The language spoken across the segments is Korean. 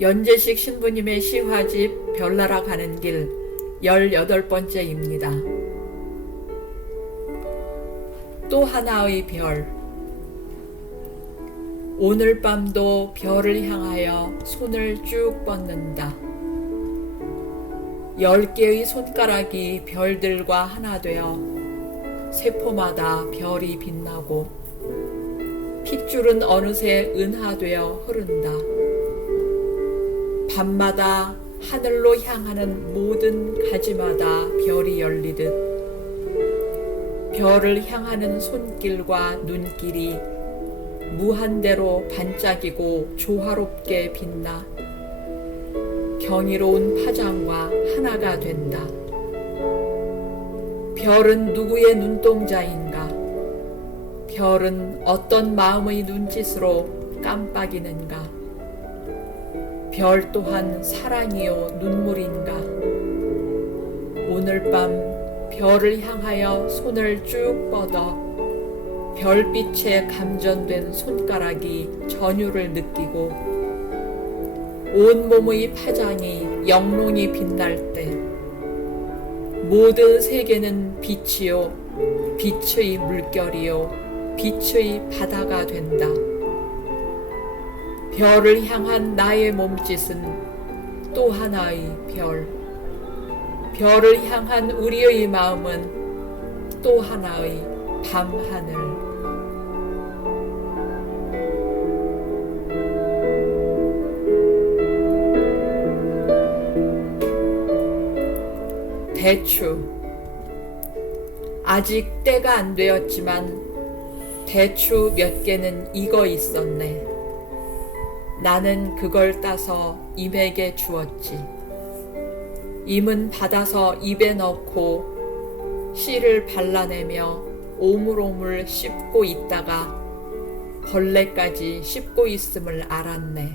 연재식 신부님의 시화집 별나라 가는 길 18번째입니다. 또 하나의 별. 오늘 밤도 별을 향하여 손을 쭉 뻗는다. 열 개의 손가락이 별들과 하나 되어 세포마다 별이 빛나고 핏줄은 어느새 은하되어 흐른다. 밤마다 하늘로 향하는 모든 가지마다 별이 열리듯 별을 향하는 손길과 눈길이 무한대로 반짝이고 조화롭게 빛나 경이로운 파장과 하나가 된다. 별은 누구의 눈동자인가? 별은 어떤 마음의 눈짓으로 깜빡이는가? 별 또한 사랑이요 눈물인가? 오늘 밤 별을 향하여 손을 쭉 뻗어 별빛에 감전된 손가락이 전율을 느끼고 온몸의 파장이 영롱히 빛날 때 모든 세계는 빛이요 빛의 물결이요 빛의 바다가 된다. 별을 향한 나의 몸짓은 또 하나의 별. 별을 향한 우리의 마음은 또 하나의 밤하늘. 대추. 아직 때가 안 되었지만 대추 몇 개는 익어 있었네. 나는 그걸 따서 임에게 주었지. 임은 받아서 입에 넣고 씨를 발라내며 오물오물 씹고 있다가 벌레까지 씹고 있음을 알았네.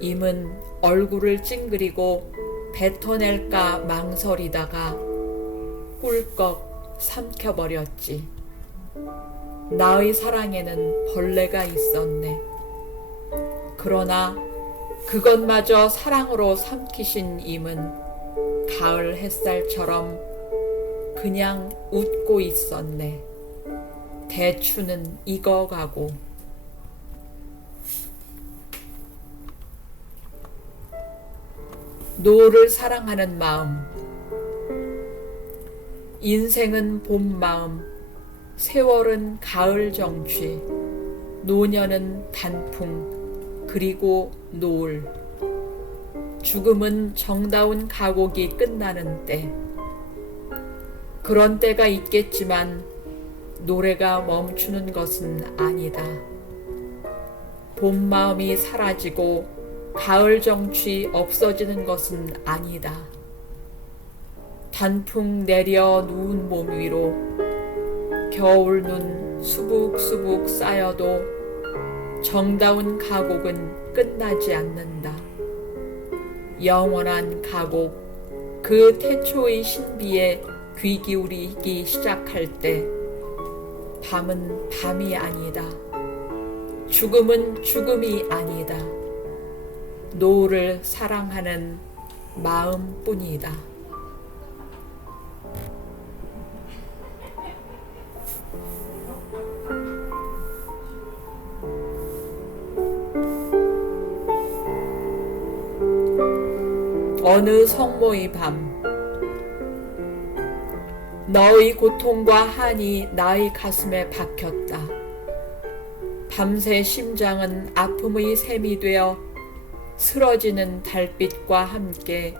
임은 얼굴을 찡그리고 뱉어낼까 망설이다가 꿀꺽 삼켜버렸지. 나의 사랑에는 벌레가 있었네. 그러나 그것마저 사랑으로 삼키신 임은 가을 햇살처럼 그냥 웃고 있었네. 대추는 익어가고 노를 사랑하는 마음 인생은 봄 마음 세월은 가을 정취 노년은 단풍 그리고 노을 죽음은 정다운 가곡이 끝나는 때 그런 때가 있겠지만 노래가 멈추는 것은 아니다. 봄 마음이 사라지고 가을 정취 없어지는 것은 아니다. 단풍 내려 누운 몸 위로 겨울 눈 수북수북 쌓여도 정다운 가곡은 끝나지 않는다. 영원한 가곡, 그 태초의 신비에 귀 기울이기 시작할 때, 밤은 밤이 아니다. 죽음은 죽음이 아니다. 노를 사랑하는 마음뿐이다. 어느 성모의 밤 너의 고통과 한이 나의 가슴에 박혔다. 밤새 심장은 아픔의 샘이 되어 쓰러지는 달빛과 함께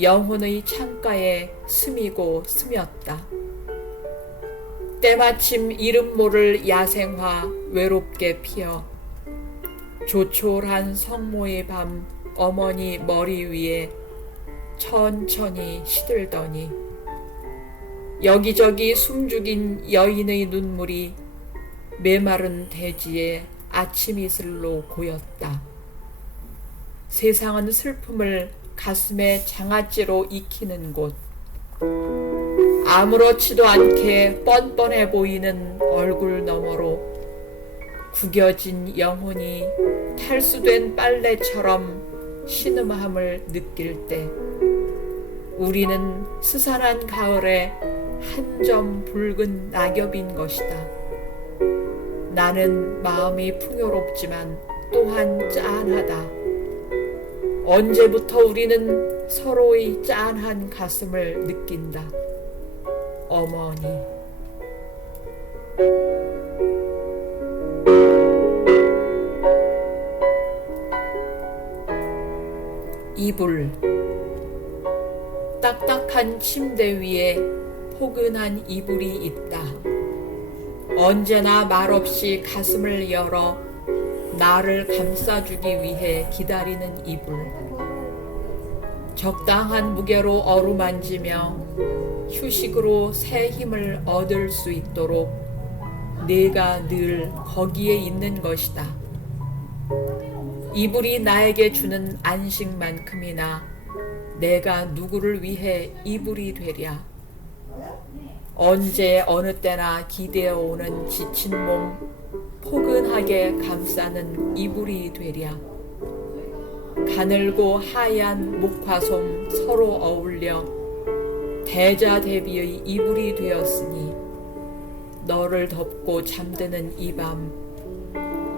영혼의 창가에 스미고 스몄다. 때마침 이름 모를 야생화 외롭게 피어 조촐한 성모의 밤 어머니 머리 위에 천천히 시들더니 여기저기 숨죽인 여인의 눈물이 메마른 대지에 아침 이슬로 고였다. 세상은 슬픔을 가슴에 장아찌로 익히는 곳. 아무렇지도 않게 뻔뻔해 보이는 얼굴 너머로 구겨진 영혼이 탈수된 빨래처럼 신음함을 느낄 때 우리는 스산한 가을에 한 점 붉은 낙엽인 것이다. 나는 마음이 풍요롭지만 또한 짠하다. 언제부터 우리는 서로의 짠한 가슴을 느낀다. 어머니. 이불. 딱딱한 침대 위에 포근한 이불이 있다. 언제나 말없이 가슴을 열어 나를 감싸주기 위해 기다리는 이불. 적당한 무게로 어루만지며 휴식으로 새 힘을 얻을 수 있도록 내가 늘 거기에 있는 것이다. 이불이 나에게 주는 안식만큼이나 내가 누구를 위해 이불이 되랴. 언제 어느 때나 기대어 오는 지친 몸 포근하게 감싸는 이불이 되랴. 가늘고 하얀 목화솜 서로 어울려 대자 대비의 이불이 되었으니 너를 덮고 잠드는 이 밤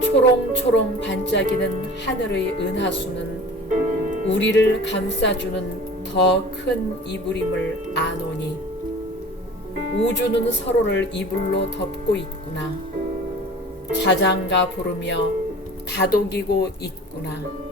초롱초롱 반짝이는 하늘의 은하수는 우리를 감싸주는 더 큰 이불임을 아노니 우주는 서로를 이불로 덮고 있구나 자장가 부르며 다독이고 있구나